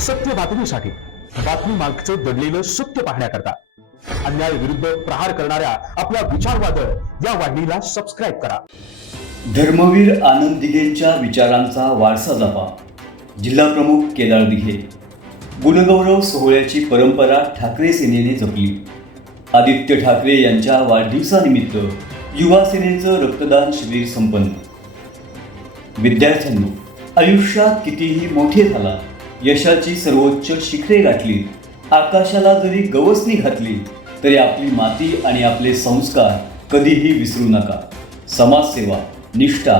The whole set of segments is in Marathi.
सत्य बातमीसाठी, बातमी मागचं दडलेलं सत्य पाहण्याकरता अन्याय विरुद्ध प्रहार करणाऱ्या आपल्या विचारवादळ या वाहिनीला सबस्क्राईब करा. धर्मवीर आनंद दिघेंच्या विचारांचा वारसा जपा. जिल्हा प्रमुख केदार दिघे. गुणगौरव सोहळ्याची परंपरा ठाकरे सेनेने जपली. आदित्य ठाकरे यांच्या वाढदिवसानिमित्त युवा सेनेचं रक्तदान शिबिर संपन्न. विद्यार्थ्यांनो, आयुष्यात कितीही मोठे झाला, यशाची सर्वोच्च शिखरे गाठली, आकाशाला जरी गवसणी घातली, तरी आपली माती आणि आपले संस्कार कधीही विसरू नका. समाजसेवा, निष्ठा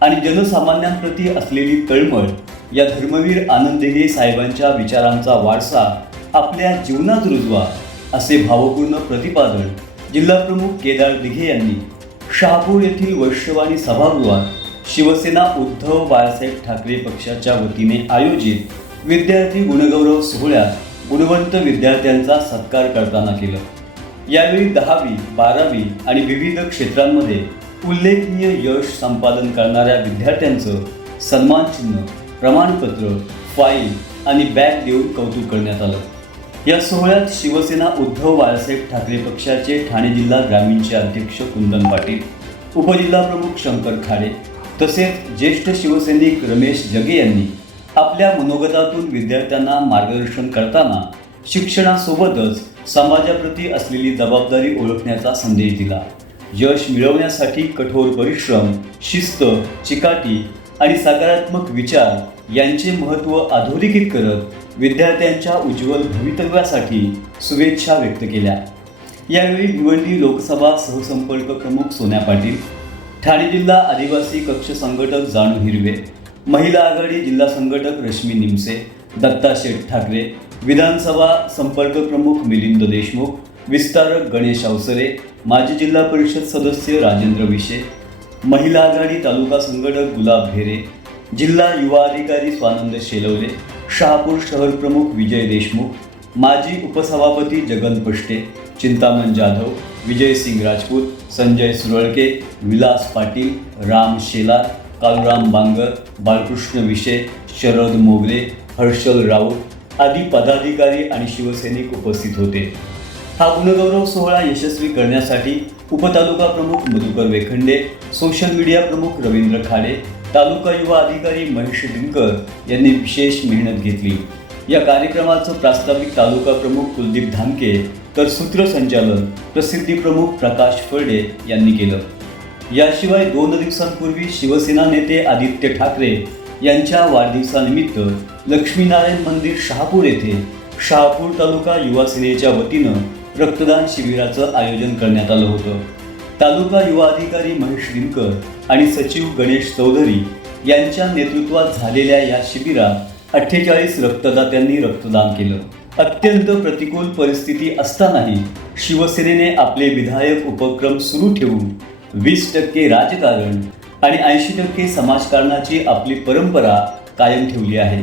आणि जनसामान्यांप्रती असलेली तळमळ या धर्मवीर आनंद दिघे साहेबांच्या विचारांचा वारसा आपल्या जीवनात रुजवा, असे भावपूर्ण प्रतिपादन जिल्हाप्रमुख केदार दिघे यांनी शहापूर येथील वैश्यवाणी सभागृहात शिवसेना उद्धव बाळासाहेब ठाकरे पक्षाच्या वतीने आयोजित विद्यार्थी गुणगौरव सोहळ्यात गुणवंत विद्यार्थ्यांचा सत्कार करताना केलं. यावेळी 10वी, 12वी आणि विविध क्षेत्रांमध्ये उल्लेखनीय यश संपादन करणाऱ्या विद्यार्थ्यांचं सन्मानचिन्ह, प्रमाणपत्र, फाईल आणि बॅग देऊन कौतुक करण्यात आलं. या सोहळ्यात शिवसेना उद्धव बाळासाहेब ठाकरे पक्षाचे ठाणे जिल्हा ग्रामीणचे अध्यक्ष कुंदन पाटील, उपजिल्हाप्रमुख शंकर खाडे तसेच ज्येष्ठ शिवसैनिक रमेश जगे यांनी आपल्या मनोगतातून विद्यार्थ्यांना मार्गदर्शन करताना शिक्षणासोबतच समाजाप्रती असलेली जबाबदारी ओळखण्याचा संदेश दिला. यश मिळवण्यासाठी कठोर परिश्रम, शिस्त, चिकाटी आणि सकारात्मक विचार यांचे महत्त्व अधोरेखित करत विद्यार्थ्यांच्या उज्ज्वल भवितव्यासाठी शुभेच्छा व्यक्त केल्या. यावेळी भिवंडी लोकसभा सहसंपर्क प्रमुख सोन्या पाटील, ठाणे जिल्हा आदिवासी कक्ष संघटक जानू हिरवे, महिला आघाडी जिल्हा संघटक रश्मी निमसे, दत्ता शेठ ठाकरे, विधानसभा संपर्क प्रमुख मिलिंद देशमुख, विस्तारक गणेश अवसरे, माजी जिल्हा परिषद सदस्य राजेंद्र विशे, महिला आघाडी तालुका संघटक गुलाब भेरे, जिल्हा युवा अधिकारी स्वानंद शेलवले, शहापूर शहर प्रमुख विजय देशमुख, माजी उपसभापती जगन पष्टे, चिंतामण जाधव, विजय सिंग राजपूत, संजय सुरळके, विलास पाटील, राम शेलार, कालुराम बांगर, बाळकृष्ण विशे, शरद मोगरे, हर्षल राऊत आदी पदाधिकारी आणि शिवसैनिक उपस्थित होते. हा गुणगौरव सोहळा यशस्वी करण्यासाठी उपतालुका प्रमुख मधुकर वेखंडे, सोशल मीडिया प्रमुख रवींद्र खाडे, तालुका युवा अधिकारी महेश दिनकर यांनी विशेष मेहनत घेतली. या कार्यक्रमाचं प्रास्ताविक तालुका प्रमुख कुलदीप धामके तर सूत्रसंचालन प्रसिद्धी प्रमुख प्रकाश फळडे यांनी केलं. याशिवाय 2 दिवसांपूर्वी शिवसेना नेते आदित्य ठाकरे यांच्या वाढदिवसानिमित्त लक्ष्मीनारायण मंदिर शहापूर येथे शहापूर तालुका युवा सेनेच्या वतीनं रक्तदान शिबिराचं आयोजन करण्यात आलं होतं. तालुका युवा अधिकारी महेश दिनकर आणि सचिव गणेश चौधरी यांच्या नेतृत्वात झालेल्या या शिबिरात 48 रक्तदात्यांनी रक्तदान केलं. अत्यंत प्रतिकूल परिस्थिती असतानाही शिवसेनेने आपले विधायक उपक्रम सुरू ठेवून 20% राजकारण आणि 80% समाजकारणाची आपली परंपरा कायम ठेवली आहे.